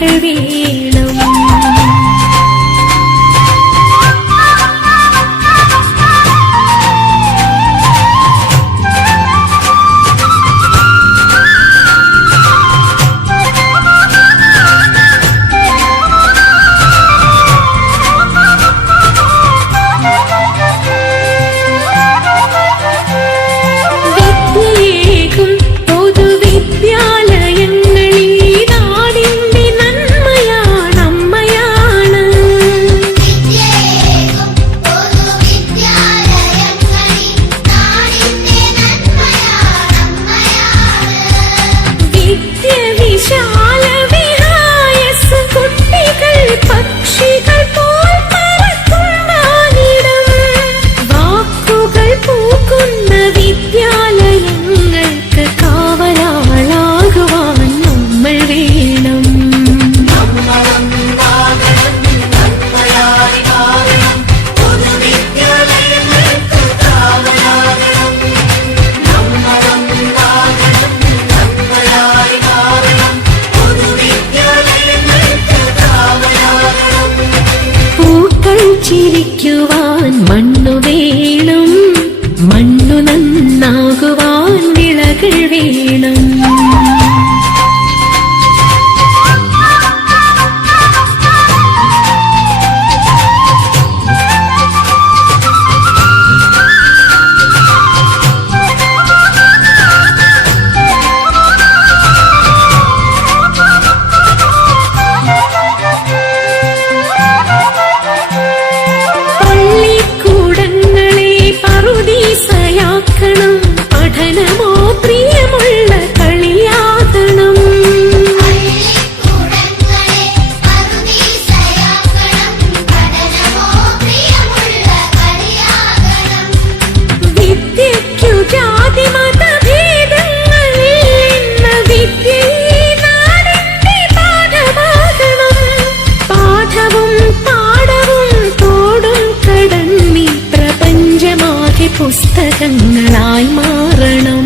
கல்வி ചിരിക്കുവാൻ മണ്ണുവേ. പുസ്തകങ്ങളായി മാറണം.